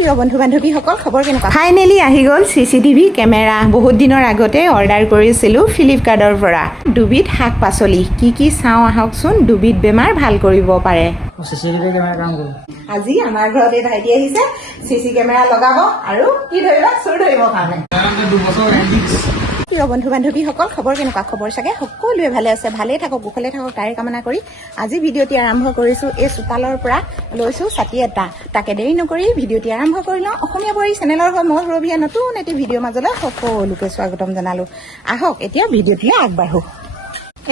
প্ৰিয় বন্ধু বান্ধৱীসকল খবৰ কেনেকুৱা ফাইনেলি আহি গ'ল চিচিটিভি কেমেৰা বহুত দিনৰ আগতে অৰ্ডাৰ কৰিছিলোঁ ফ্লিপকাৰ্টৰ পৰা দুবিধ শাক পাচলি কি চাওঁ আহকচোন দুবিধ বেমাৰ ভাল কৰিব পাৰে চিচিটিভি কেমেৰা কাম কৰোঁ আজি আমাৰ ঘৰত এই ভাইটি আহিছে চিচি কেমেৰা লগাব আৰু কি ধৰিবা চোৰ ধৰিবৰ কাৰণে প্ৰিয় বন্ধু বান্ধৱীসকল খবৰ কেনেকুৱা খবৰ চাগে সকলোৱে ভালে আছে ভালেই থাকক কুশলে থাকক তাৰে কামনা কৰি আজি ভিডিঅ'টি আৰম্ভ কৰিছোঁ এই চোতালৰ পৰা লৈছোঁ ছাতি এটা তাকে দেৰি নকৰি ভিডিঅ'টি আৰম্ভ কৰি লওঁ অসমীয়া বোৱাৰী চেনেলৰ হৈ মই ৰবিয়া নতুন এটি ভিডিঅ' মাজলৈ সকলোকে স্বাগতম জনালোঁ আহক এতিয়া ভিডিঅ'টিলৈ আগবাঢ়োঁ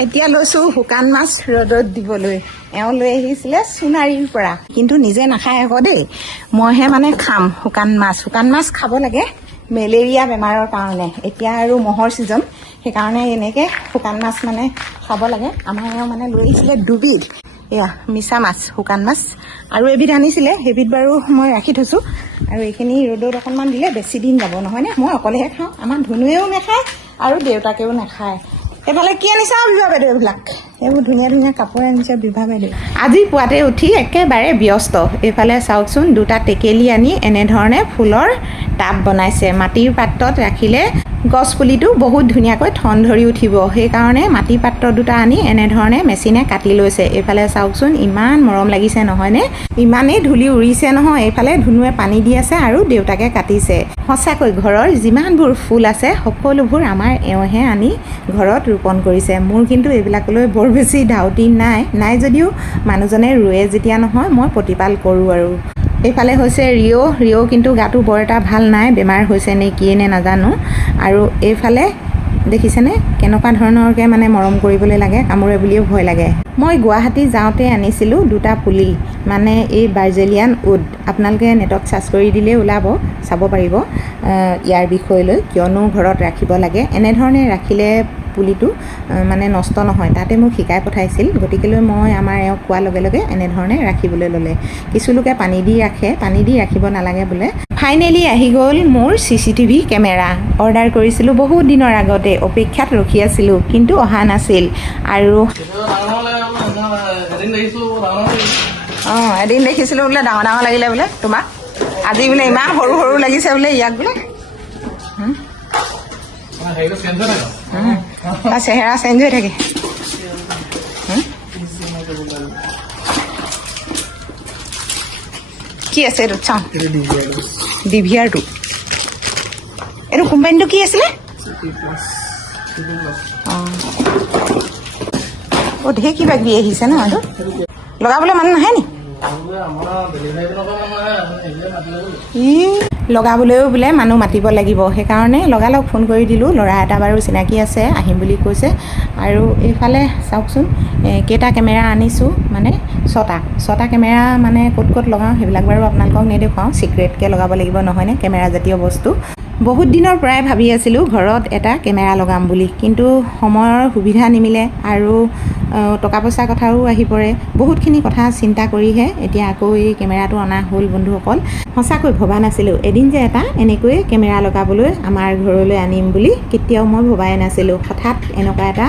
এতিয়া লৈছোঁ শুকান মাছ ৰ'দত দিবলৈ এওঁ লৈ আহিছিলে সোণাৰীৰ পৰা কিন্তু নিজে নাখায় আকৌ দেই মইহে মানে খাম শুকান মাছ খাব লাগে মেলেৰিয়া বেমাৰৰ কাৰণে এতিয়া আৰু মহৰ ছিজন সেইকাৰণে এনেকৈ শুকান মাছ মানে খাব লাগে আমাৰ এওঁ মানে লৈ আহিছিলে দুবিধ এয়া মিছা মাছ শুকান মাছ আৰু এবিধ আনিছিলে সেইবিধ বাৰু মই ৰাখি থৈছোঁ আৰু এইখিনি ৰ'দত অকণমান দিলে বেছি দিন যাব নহয়নে মই অকলেহে খাওঁ আমাৰ ধনুৱেও নাখায় আৰু দেউতাকেও নাখায় এইফালে কি আনিছা বিভা বাইদেউ এইবিলাক এইবোৰ ধুনীয়া ধুনীয়া কাপোৰ আনিছে বিভা বাইদেউ আজি পুৱাতে উঠি একেবাৰে ব্যস্ত এইফালে চাওকচোন দুটা টেকেলি আনি এনেধৰণে ফুলৰ টাব বনাইছে মাটিৰ পাত্ৰত ৰাখিলে গছপুলিটো বহুত ধুনীয়াকৈ ঠন ধৰি উঠিব সেইকাৰণে মাটিৰ পাত্ৰ দুটা আনি এনেধৰণে মেচিনে কাটি লৈছে এইফালে চাওকচোন ইমান মৰম লাগিছে নহয়নে ইমানেই ধূলি উৰিছে নহয় এইফালে ধুনুৱে পানী দি আছে আৰু দেউতাকে কাটিছে সঁচাকৈ ঘৰৰ যিমানবোৰ ফুল আছে সকলোবোৰ আমাৰ এওঁহে আনি ঘৰত ৰোপণ কৰিছে মোৰ কিন্তু এইবিলাকলৈ বৰ বেছি ধাউতি নাই যদিও মানুহজনে ৰুৱে যেতিয়া নহয় মই প্ৰতিপাল কৰোঁ আৰু এইফালে হৈছে ৰিঅ' কিন্তু গাটো বৰ এটা ভাল নাই বেমাৰ হৈছে নে কিয়ে নে নাজানো আৰু এইফালে দেখিছেনে কেনেকুৱা ধৰণৰকৈ মানে মৰম কৰিবলৈ লাগে কামোৰে বুলিও ভয় লাগে মই গুৱাহাটী যাওঁতে আনিছিলোঁ দুটা পুলি মানে এই বাৰ্জেলিয়ান উড আপোনালোকে নেটত চাৰ্চ কৰি দিলে ওলাব চাব পাৰিব ইয়াৰ বিষয়লৈ কিয়নো ঘৰত ৰাখিব লাগে এনেধৰণে ৰাখিলে পুলিটো মানে নষ্ট নহয় তাতে মোক শিকাই পঠাইছিল গতিকেলৈ মই আমাৰ এওঁক কোৱাৰ লগে লগে এনেধৰণে ৰাখিবলৈ ল'লে কিছু লোকে পানী দি ৰাখিব নালাগে বোলে ফাইনেলি আহি গ'ল মোৰ চিচিটিভি কেমেৰা অৰ্ডাৰ কৰিছিলোঁ বহুত দিনৰ আগতে অপেক্ষাত ৰখি আছিলোঁ কিন্তু অহা নাছিল আৰু এদিন দেখিছিলোঁ বোলে ডাঙৰ লাগিলে বোলে তোমাক আজি বোলে ইমান সৰু লাগিছে বোলে ইয়াক বোলে চেহেৰা চেঞ্জ হৈ থাকে কি আছে এইটো চাওঁ ডিভিয়াৰটো এইটো কোম্পানীটো কি আছিলে অঁ ঢেৰ কিবা কিবি আহিছে ন এইটো লগাবলৈ মানুহ নাহে নি লগাবলৈও বোলে মানুহ মাতিব লাগিব সেইকাৰণে লগালগ ফোন কৰি দিলোঁ ল'ৰা এটা বাৰু চিনাকি আছে আহিম বুলি কৈছে আৰু এইফালে চাওকচোন কেইটা কেমেৰা আনিছোঁ মানে ছটা কেমেৰা মানে ক'ত লগাওঁ সেইবিলাক বাৰু আপোনালোকক নেদেখুৱাওঁ ছিক্ৰেটকৈ লগাব লাগিব নহয়নে কেমেৰা জাতীয় বস্তু বহুত দিনৰ পৰাই ভাবি আছিলোঁ ঘৰত এটা কেমেৰা লগাম বুলি কিন্তু সময়ৰ সুবিধা নিমিলে আৰু টকা পইচাৰ কথাও আহি পৰে বহুতখিনি কথা চিন্তা কৰিহে এতিয়া আকৌ এই কেমেৰাটো অনা হ'ল বন্ধুসকল সঁচাকৈ ভবা নাছিলোঁ এদিন যে এটা এনেকৈ কেমেৰা লগাবলৈ আমাৰ ঘৰলৈ আনিম বুলি কেতিয়াও মই ভবাই নাছিলোঁ হঠাৎ এনেকুৱা এটা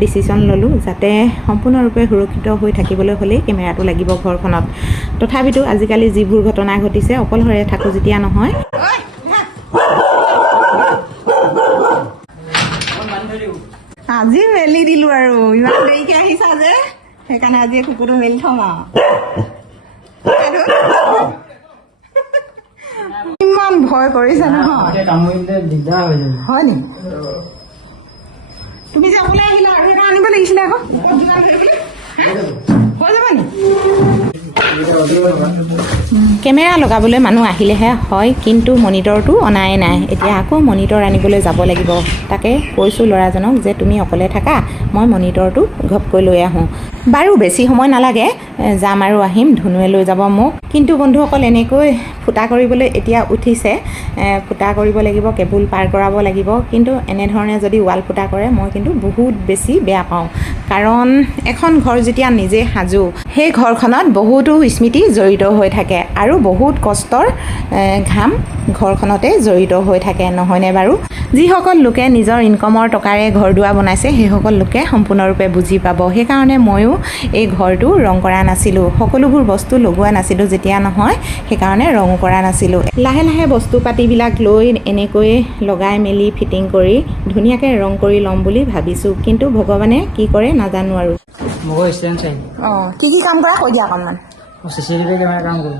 ডিচিশ্যন ল'লোঁ যাতে সম্পূৰ্ণৰূপে সুৰক্ষিত হৈ থাকিবলৈ হ'লেই কেমেৰাটো লাগিব ঘৰখনত তথাপিতো আজিকালি যিবোৰ ঘটনা ঘটিছে অকলশৰে থাকোঁ যেতিয়া নহয় আজি মেলি দিলোঁ আৰু ইমান দেৰিকৈ আহিছা যে সেইকাৰণে আজি কুকুৰটো মেলি থ'ম আৰু ইমান ভয় কৰিছে নহয় হয় নি তুমি যে অকলে আহিলা আৰু এটা আনিব লাগিছিলে আকৌ হৈ যাব নি কেমেৰা লগাবলৈ মানুহ আহিলেহে হয় কিন্তু মনিটৰটো অনাই নাই এতিয়া আকৌ মনিটৰ আনিবলৈ যাব লাগিব তাকে কৈছোঁ ল'ৰাজনক যে তুমি অকলে থাকা মই মনিটৰটো ঘপকৈ লৈ আহোঁ বাৰু বেছি সময় নালাগে যাম আৰু আহিম ধনুৱে লৈ যাব মোক কিন্তু বন্ধুসকল এনেকৈ ফুটা কৰিবলৈ এতিয়া উঠিছে ফুটা কৰিব লাগিব কেবুল পাৰ কৰাব লাগিব কিন্তু এনেধৰণে যদি ৱাল ফুটা কৰে মই কিন্তু বহুত বেছি বেয়া পাওঁ কাৰণ এখন ঘৰ যেতিয়া নিজে সাজো সেই ঘৰখনত বহুতো স্মৃতি জড়িত হৈ থাকে আৰু বহুত কষ্টৰ ঘাম ঘৰখনতে জড়িত হৈ থাকে নহয়নে বাৰু যিসকল লোকে নিজৰ ইনকমৰ টকাৰে ঘৰ দুৱাৰ বনাইছে সেইসকল লোকে সম্পূৰ্ণৰূপে বুজি পাব সেইকাৰণে ময়ো এই ঘৰটো ৰং কৰা নাছিলোঁ, সকলোবোৰ বস্তু লগোৱা নাছিলোঁ যেতিয়া নহয়, সেইকাৰণে ৰং কৰা নাছিলোঁ। লাহে লাহে বস্তু পাতিবিলাক লৈ এনেকৈ লগাই মেলি ফিটিং কৰি ধুনীয়াকৈ ৰং কৰি ল'ম বুলি ভাবিছোঁ, কিন্তু ভগৱানে কি কৰে নাজানো আৰু। মোক ষ্টেণ্ড চাই অঁ, কি কাম কৰা কৈ দিয়া অকণমান। CCTV কেমেৰা কাম কৰোঁ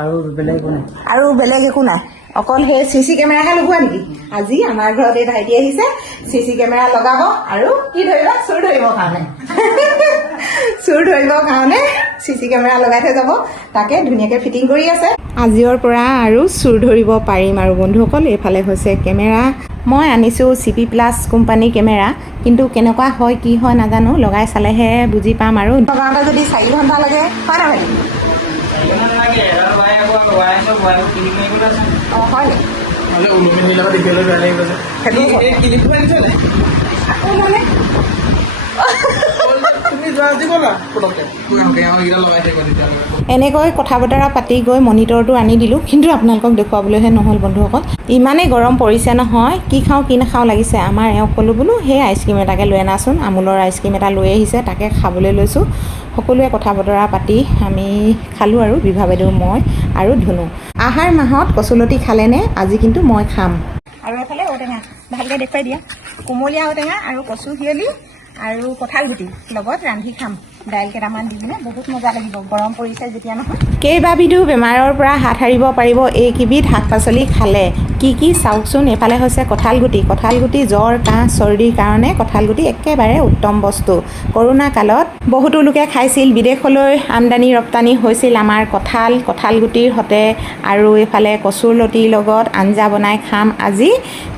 আৰু বেলেগ একো নাই। আৰু বেলেগ একো নাই, অকল সেই CC কেমেৰাহে লগোৱা নেকি? আজি আমাৰ ঘৰত এই ভাইটি আহিছে CC কেমেৰা লগাব আৰু কি ধৰিবা, চোৰ ধৰিবৰ কাৰণে চোৰ ধৰিবৰ কাৰণে CC কেমেৰা লগাই থৈ যাব, তাকে ধুনীয়াকৈ ফিটিং কৰি আছে। আজিৰ পৰা আৰু চোৰ ধৰিব পাৰিম আৰু বন্ধুসকল। এইফালে হৈছে কেমেৰা, মই আনিছোঁ CP+ কোম্পানীৰ কেমেৰা, কিন্তু কেনেকুৱা হয় কি হয় নাজানো, লগাই চালেহে বুজি পাম আৰু। লগাওঁতে যদি 4 ঘণ্টা লাগে হয় না ভাইটি? অঁ, হয় নেকি? এনেকৈ কথা বতৰা পাতি গৈ মনিটৰটো আনি দিলোঁ, কিন্তু আপোনালোকক দেখুৱাবলৈহে নহ'ল বন্ধুসকল। ইমানেই গৰম পৰিছে নহয়, কি খাওঁ কি নাখাওঁ লাগিছে। আমাৰ এওঁক ক'লোঁ বোলো সেই আইচক্ৰীম এটাকে লৈ আনাচোন, আমুলৰ আইচক্ৰীম এটা লৈ আহিছে, তাকে খাবলৈ লৈছোঁ। সকলোৱে কথা বতৰা পাতি আমি খালোঁ আৰু বিভা বাইদেউ, মই আৰু ধুনু। আহাৰ মাহত কচুলতি খালেনে? আজি কিন্তু মই খাম। আৰু এইফালে ঔটেঙা ভালকৈ দেখুৱাই দিয়া, কোমলীয়া ঔটেঙা আৰু কচু হিয়লি আৰু কঁঠাল গুটি লগত ৰান্ধি খাম, দাইল কেইটামান দি কিনে বহুত মজা লাগিব, গৰম পৰিছে যেতিয়া নহয়। কেইবাবিধো বেমাৰৰ পৰা হাত সাৰিব পাৰিব এইকেইবিধ শাক পাচলি খালে। কি কি চাওকচোন। এইফালে হৈছে কঁঠাল গুটি, জ্বৰ কাহ চৰ্দিৰ কাৰণে কঁঠাল গুটি একেবাৰে উত্তম বস্তু। কৰোণা কালত বহুতো লোকে খাইছিল, বিদেশলৈ আমদানি ৰপ্তানি হৈছিল আমাৰ কঁঠাল গুটিৰ সতে। আৰু এইফালে কচুৰ লতিৰ লগত আঞ্জা বনাই খাম আজি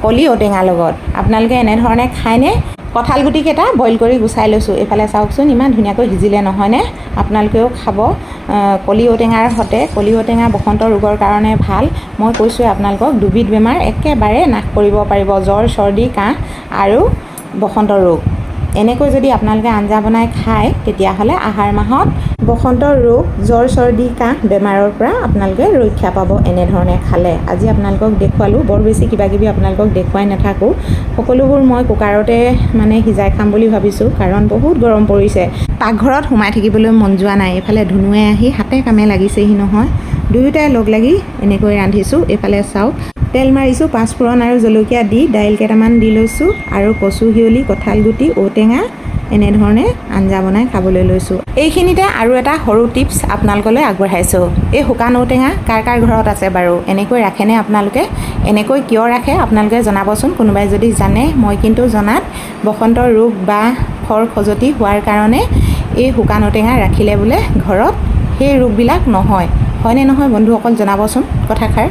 কলি ঔটেঙাৰ লগত। আপোনালোকে এনেধৰণে খায়নে? কঁঠাল গুটিকেইটা বইল কৰি গুচাই লৈছোঁ। এইফালে চাওকচোন ইমান ধুনীয়াকৈ সিজিলে নহয়নে? আপোনালোকেও খাব কলি ঔটেঙাৰ সতে। কলি ঔটেঙা বসন্ত ৰোগৰ কাৰণে ভাল। মই কৈছোঁৱে আপোনালোকক, দুবিধ বেমাৰ একেবাৰে নাশ কৰিব পাৰিব, জ্বৰ চৰ্দি কাহ আৰু বসন্ত ৰোগ। এনেকৈ যদি আপোনালোকে আঞ্জা বনাই খায়, তেতিয়াহ'লে আহাৰ মাহত বসন্ত ৰোগ, জ্বৰ চৰ্দি কাহ বেমাৰৰ পৰা আপোনালোকে ৰক্ষা পাব এনেধৰণে খালে। আজি আপোনালোকক দেখুৱালোঁ, বৰ বেছি কিবাকিবি আপোনালোকক দেখুৱাই নাথাকোঁ। সকলোবোৰ মই কুকাৰতে সিজাই খাম বুলি ভাবিছোঁ, কাৰণ বহুত গৰম পৰিছে। পাকঘৰত সোমাই থাকিবলৈ মন যোৱা নাই। এইফালে ধুনুৱে আহি হাতে কামে লাগিছেহি নহয়, দুয়োটাই লগ লাগি এনেকৈ ৰান্ধিছোঁ। এইফালে চাওক, তেল মাৰিছোঁ, পাঁচফোৰণ আৰু জলকীয়া দি দাইল কেইটামান দি লৈছোঁ আৰু কচু হিয়লি, কঁঠাল গুটি, ঔটেঙা এনেধৰণে আঞ্জা বনাই খাবলৈ লৈছোঁ। এইখিনিতে আৰু এটা সৰু টিপছ আপোনালোকলৈ আগবঢ়াইছোঁ। এই শুকান ঔটেঙা কাৰ কাৰ ঘৰত আছে বাৰু? এনেকৈ ৰাখেনে আপোনালোকে? এনেকৈ কিয় ৰাখে আপোনালোকে জনাবচোন, কোনোবাই যদি জানে। মই কিন্তু জনাত বসন্ত ৰোগ বা খৰ খজুৱতি হোৱাৰ কাৰণে এই শুকান ঔটেঙা ৰাখিলে বোলে ঘৰত সেই ৰোগবিলাক নহয়। হয়নে নহয় বন্ধুসকল, জনাবচোন কথাষাৰ।